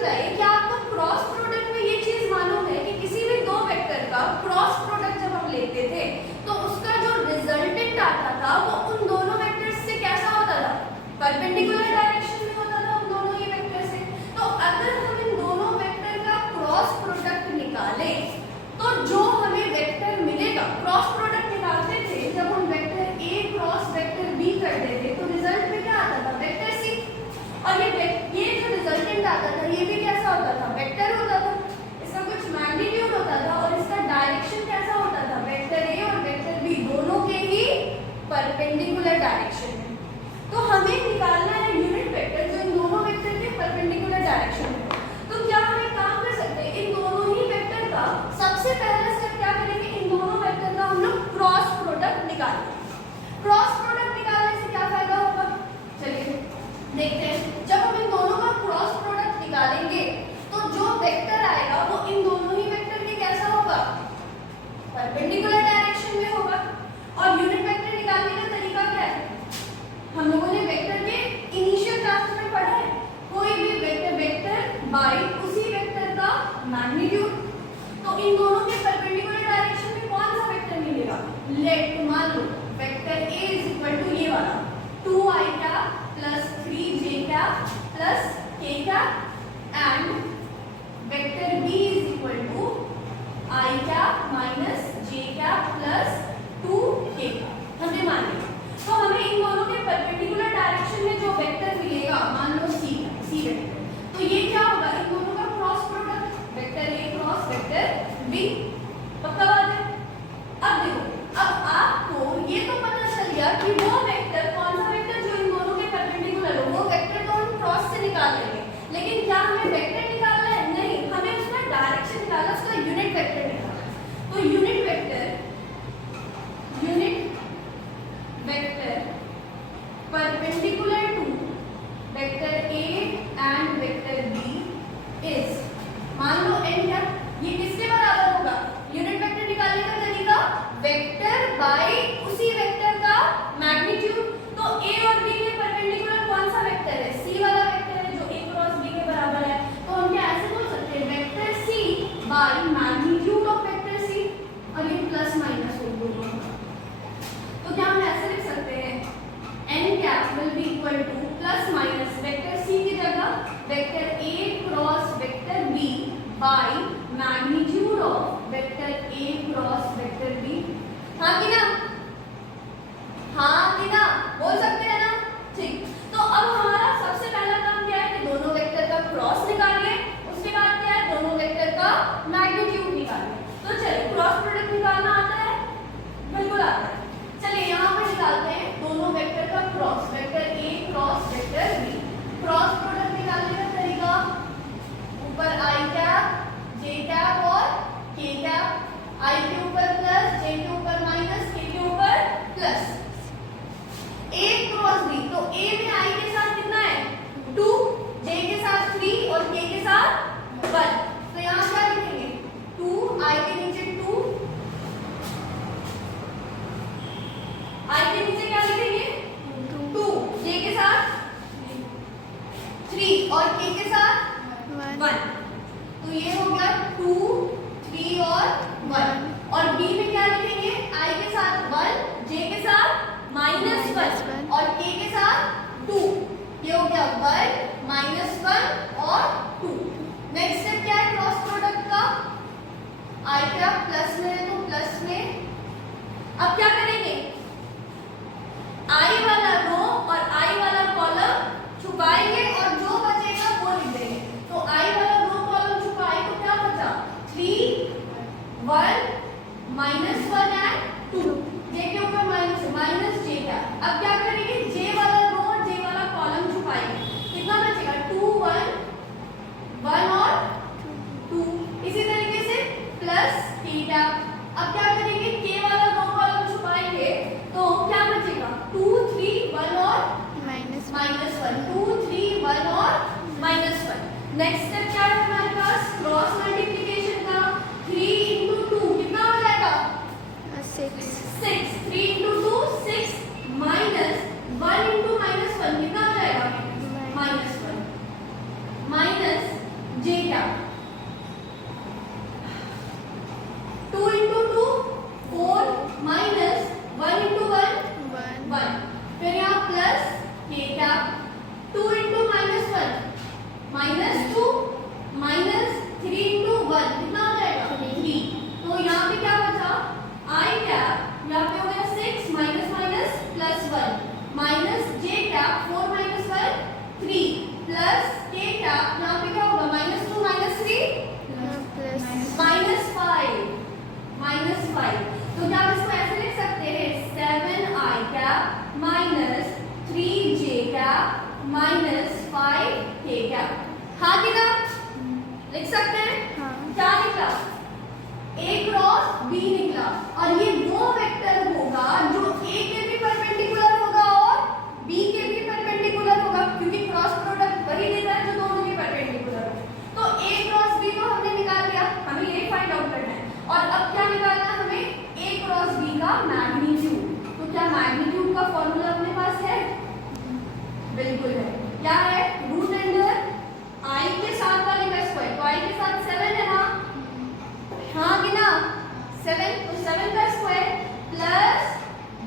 बताइए, क्या आपको क्रॉस प्रोडक्ट में ये चीज मालूम है कि किसी भी दो वेक्टर का क्रॉस प्रोडक्ट जब हम लेते थे तो उसका जो रिजल्टेंट आता था वो उन दोनों वेक्टर्स से कैसा होता था? परपेंडिकुलर डायरेक्शन में होता था उन दोनों ही वेक्टर से। तो अगर हम इन दोनों वेक्टर का क्रॉस प्रोडक्ट निकालें तो जो हमें वेक्टर मिलेगा, क्रॉस प्रोडक्ट निकालते थे जब हम vector A cross vector B करते थे तो रिजल्ट में क्या आता था? Vector C. और ये जो रिजल्टेंट आता था ये भी कैसा होता था? वेक्टर होता था। इसका कुछ मैग्नीट्यूड होता था और इसका डायरेक्शन कैसा होता था? वेक्टर ए और वेक्टर बी दोनों के ही परपेंडिकुलर डायरेक्शन में। तो हमें निकालना है यूनिट वेक्टर जो इन दोनों वेक्टर के परपेंडिकुलर डायरेक्शन में। तो क्या हम एक काम कर सकते हैं, इन दोनों ही वेक्टर का सबसे पहला स्टेप क्या करेंगे, इन दोनों वेक्टर का हम लोग क्रॉस प्रोडक्ट निकालेंगे। क्रॉस प्रोडक्ट निकालने से क्या फायदा होगा? चलिए देखते हैं। जब हम इन दोनों का क्रॉस प्रोडक्ट निकालेंगे तो जो वेक्टर आएगा वो इन दोनों ही वेक्टर के कैसा होगा? परपेंडिकुलर डायरेक्शन में होगा। और यूनिट वेक्टर निकालने का तरीका क्या है? हम लोगों ने वेक्टर के इनिशियल क्लास में पढ़ा है, कोई भी वेक्टर बाय उसी वेक्टर का मैग्नीट्यूड। तो इन दोनों के परपेंडिकुलर डायरेक्शन में कौन सा वेक्टर मिलेगा? लेट मान लो vector a is equal to ये वाला 2i cap plus 3j cap plus k cap and vector b is equal to i cap minus j cap plus 2k cap. हमने मान लिया। तो हमें इन दोनों के परपेंडिकुलर डायरेक्शन में जो वेक्टर मिलेगा, मान लो c वेक्टर, तो ये क्या होगा? इन दोनों का cross product, vector a cross vector b। पक्का बात है? अब देखो, अब आपको ये तो पता चल गया कि वो वेक्टर कौन सा वेक्टर जो इन दोनों के परपेंडिकुलर हो, वो वेक्टर तो हम क्रॉस से निकाल लेंगे। लेकिन क्या हमें वेक्टर निकालना है? नहीं, हमें उसका डायरेक्शन निकालना, उसका यूनिट वेक्टर निकालना। तो unit vector perpendicular to vector a and vector b is, मान लो n क्या, ये किसके बराबर होगा? यूनिट वेक्टर निकालने का तरीका, वेक्टर बाय उसी वेक्टर का मैग्नीट्यूड। तो a और b के परपेंडिकुलर कौन सा वेक्टर है? c वाला वेक्टर है जो a क्रॉस b के बराबर है। तो हम क्या ऐसे बोल सकते हैं, vector c bye magnitude of vector c, और ये प्लस माइनस हो दोनों। तो क्या हम ऐसे लिख सकते हैं, n cap will be equal to plus minus vector c की जगह vector a cross vector b by magnitude of vector a cross vector b। हाँ कि ना? हाँ कि ना? बोल सकते हैं ना? ठीक। तो अब हमारा सबसे पहला काम क्या है कि दोनों वेक्टर का क्रॉस निकालिए, उसके बाद क्या है, दोनों वेक्टर का मैग्नीट्यूड निकालिए। तो चलिए, क्रॉस प्रोडक्ट निकालना आता है? बिल्कुल आता है। चलिए यहाँ पर निकालते हैं दोनों वेक्टर का cross, vector a cross vector b। Cross product निकालने का तरीका, ऊपर i कैप j कैप और k कैप, i के ऊपर प्लस, j के ऊपर माइनस, k के ऊपर प्लस। a क्रॉस b, तो a में i के साथ कितना है? 2, j के साथ 3 और k के साथ 1। तो यहाँ क्या लिखेंगे? 2, i के नीचे 2, i के नीचे क्या लिखेंगे? 2, j के साथ 3 और k के साथ 1। तो ये हो गया 2, 3 और 1। और b में क्या लिखेंगे? i के साथ 1, j के साथ -1 और k के साथ 2। ये हो गया 1, -1 और 2। नेक्स्ट स्टेप क्या है क्रॉस प्रोडक्ट का? i का प्लस में है तो प्लस में। अब क्या करेंगे? i वाला रो और i वाला कॉलम छुपाएंगे और जो बचेगा वो लिख देंगे। तो i वाला रो कॉलम छुपाए तो क्या बचा? 3, 1, -1 एंड 2। j के ऊपर माइनस j का। अब क्या करेंगे? j वाला रो और j वाला कॉलम छुपाएंगे। कितना बचेगा? 2, 1 और 2। इसी तरीके से प्लस k कैप। अब क्या करेंगे? k वाला रो कॉलम छुपाएंगे तो क्या बचेगा? 2, 3, 1 और -1। 2, 3, 1 और -1। नेक्स्ट स्टेप क्या है हमारे पास? क्रॉस मल्टीप्लिकेशन का। 3 × 2 कितना हो जाएगा? 6। 3 × 2 6 माइनस 1 × -1 कितना हो जाएगा? -1 माइनस जे कैप 2 into 2 4 minus 1 into 1 1 फिर यहाँ plus k cap 2 into minus 1 minus 2 minus 3 into 1 कितना हो जाएगा 3 तो यहाँ पे क्या बचा I कैप यहाँ पे हो गया 6 minus minus plus 1 minus j cap 4 minus 1 3 plus k cap यहाँ पे क्या होगा minus 2 minus 3 minus 5 तो क्या हम इसको ऐसे लिख सकते हैं 7i cap minus 3j cap minus 5k cap हाँ कि ना लिख सकते हैं हाँ। क्या निकला a क्रॉस b निकला और ये वो वेक्टर होगा जो a के भी परपेंडिकुलर होगा और b के भी परपेंडिकुलर होगा क्योंकि क्रॉस प्रोडक्ट वही देता है जो दोनों के परपेंडिकुलर हो तो a क्रॉस b तो हमने निकाल लिया हमें ये फाइंड आउट करना है और अब क्या निकालना है हमें a क्रॉस b का मैग्नीट्यूड तो क्या मैग्नीट्यूड का फॉर्मूला अपने पास है बिल्कुल है क्या है रूट अंडर i के साथ वाले का स्क्वायर तो i के साथ 7 है ना हाँ कि ना 7 तो 7 का स्क्वायर प्लस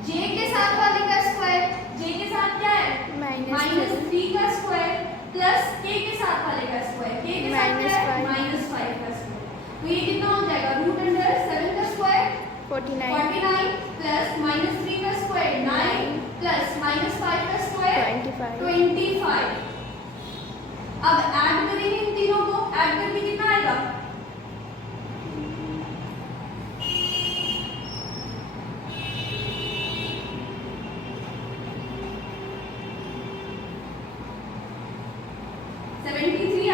j के साथ वाले का स्क्वायर j के साथ क्या है माइनस 3 का स्क्वायर प्लस k के साथ वाले का स्क्वायर k के साथ क्या है माइनस 5 का स्क्वायर तो ये कितना हो जाएगा रूट अंडर 7 का स्क्वायर 49 प्लस माइनस 3 का स्क्वायर 9 प्लस माइनस 5 का स्क्वायर 25 अब ऐड करेंगे इन तीनों को ऐड करके कितना आएगा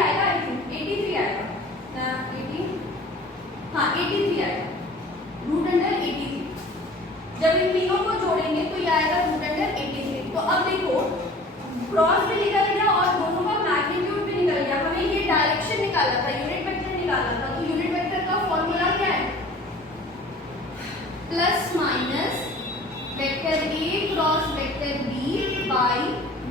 आएगा आई थिंक 83 आएगा ना 80 हाँ 83 आएगा रूट अंडर 83 जब इन तीनों को जोड़ेंगे तो ये आएगा रूट अंडर 83 तो अब देखो क्रॉस भी निकल गया और दोनों का मैग्नीट्यूड भी निकल गया हमें ये डायरेक्शन निकालना था यूनिट वेक्टर निकालना था तो यूनिट वेक्टर का फॉर्मूला क्या है plus minus vector a cross vector b by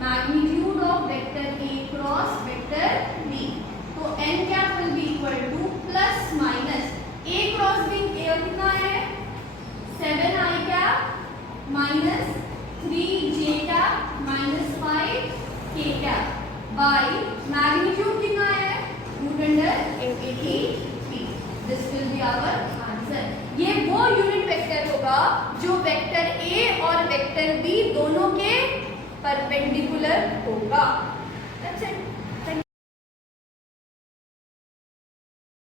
magnitude of vector a cross vector b तो n cap will be equal to plus minus a cross b कितना है 7i cap minus 3j cap minus 5k cap by magnitude कितना है root under 83 this will be our answer ये वो unit vector होगा जो vector a और vector b दोनों के परपेंडिकुलर होगा